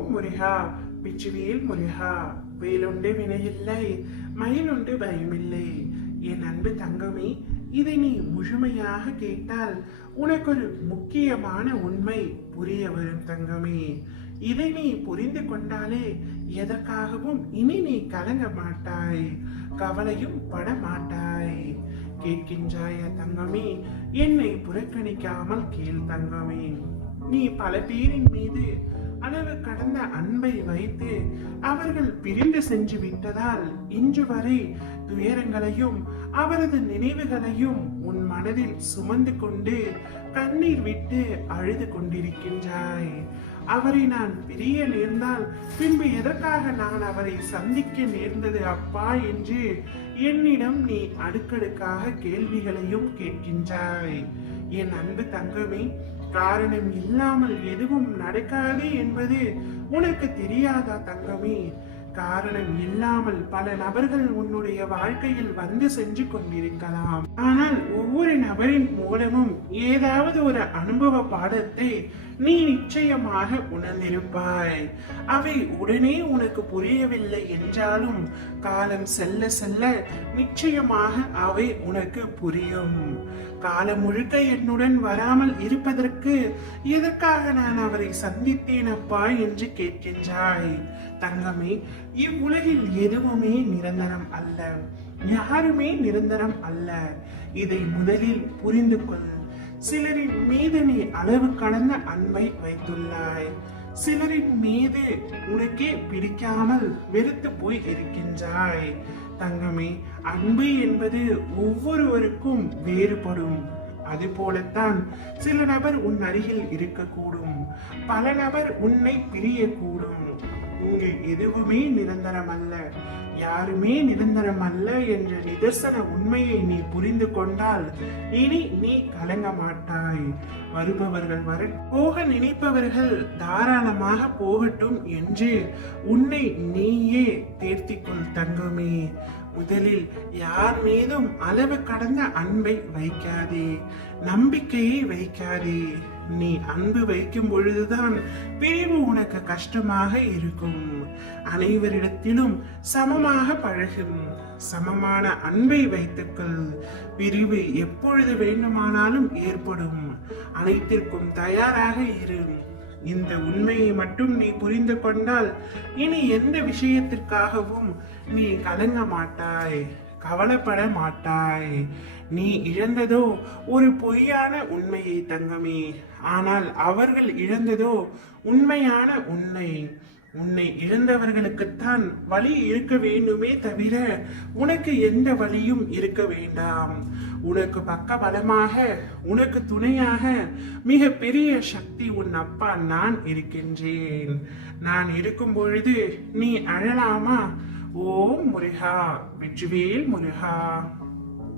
ஓம் முருகா, வெற்றிவேல் முருகா. வேலுண்டு வினையில்லை, மயிலுண்டு பயமில்லை. என் அன்பு தங்கமே, இதை நீ முழுமையாக கேட்டால் உனக்கு ஒரு முக்கியமான உண்மை புரிய வரும் தங்கமே. இதை நீ புரிந்து கொண்டாலே எதற்காகவும் இனி நீ கலங்க மாட்டாய், கவலையும் பட மாட்டாய். கேட்கின்றாய தங்கமே, என்னை புறக்கணிக்காமல் கேள் தங்கமே. நீ பல பேரின் மீது அளவு கடந்த அன்பை வைத்து அவர்கள் பிரிந்து சென்று விட்டதால் இன்று வரை துயரங்களையும் அவரது நினைவுகளையும் உன் மனதில் சுமந்து கொண்டு கண்ணீர் விட்டு அழுது கொண்டிருக்கின்றாய். அவரை நான் பிரிய நேர்ந்தால் பின்பு எதற்காக நான் அவரை சந்திக்க நேர்ந்தது அப்பா என்று என்னிடம் நீ அடுக்கடுக்காக கேள்விகளையும் கேட்கின்றாய். என் அன்பு தங்கமே, காரணம் இல்லாமல் எதுவும் நடக்காது என்பது உனக்கு தெரியாதா தங்கமே? காரணம் இல்லாமல் பல நபர்கள் உன்னுடைய வாழ்க்கையில் வந்து சென்று கொண்டிருக்கலாம். ஆனால் ஒவ்வொரு நபரின் மூலமும் ஏதாவது ஒரு அனுபவ பாடத்தை நீ நிச்சயமாக உணர்ந்திருப்பாய். அவை உடனே உனக்கு புரியவில்லை என்றாலும் காலம் செல்ல செல்ல நிச்சயமாக அவை உனக்கு புரியும். காலம் முழுக்க என்னுடன் வராமல் இருப்பதற்கு எதற்காக நான் அவரை சந்தித்தேனப்பா என்று கேட்கின்றாய். தங்கமே, இவ்வுலகில் எதுவுமே நிரந்தரம் அல்ல, யாருமே நிரந்தரம் அல்ல. இதை முதலில் புரிந்து கொள். சிலரின் மீது நீ அளவு கடந்த அன்பை வைத்துள்ளாய். சிலரின் மீது உனக்கே பிடிக்காமல் வெறுத்து போய் இருக்கின்றாய். தங்கமே, அன்பு என்பது ஒவ்வொருவருக்கும் வேறுபடும். அது போலத்தான் சில நபர் உன் அருகில் இருக்கக்கூடும், பல நபர் உன்னை பிரியக்கூடும். இங்கு எதுவுமே நிரந்தரம் அல்ல, யாருமே நிரந்தரம் அல்ல என்ற நிதர்சன உண்மையை நீ புரிந்து கொண்டால் இனி நீ கலங்க மாட்டாய். வருபவர்கள் வர, போக நினைப்பவர்கள் தாராளமாக போகட்டும் என்று உன்னை நீயே தேர்த்திக்கொள் தங்கமே. முதலில் யார் மீதும் அளவு கடந்த அன்பை வைக்காதே, நம்பிக்கையை வைக்காதே. நீ அன்பு வைக்கும் பொழுதுதான் பிரிவு உனக்கு கஷ்டமாக இருக்கும். அனைவரிடத்திலும் சமமாக பழகும், சமமான அன்பை வைத்துக்கள். பிரிவு எப்பொழுது வேண்டுமானாலும் ஏற்படும், அனைத்திற்கும் தயாராக இரு. இந்த உண்மையை மட்டும் நீ புரிந்து கொண்டால் இனி எந்த விஷயத்திற்காகவும் நீ கலங்க மாட்டாய், கவலைப்பட மாட்டாய். நீ இழந்ததோ ஒரு பொய்யான உண்மையை தங்கமே, ஆனால் அவர்கள் இழந்ததோ உண்மையான உன்னை. உன்னை இழந்தவர்களுக்குத்தான் வலி இருக்க வேண்டுமே தவிர உனக்கு எந்த வலியும் இருக்க வேண்டாம். உனக்கு பக்க பலமாக, உனக்கு துணையாக மிக பெரிய சக்தி உன் அப்பா நான் இருக்கின்றேன். நான் இருக்கும் பொழுது நீ அழலாமா? ஓம் முருகா, வெற்றிவேல் முருகா.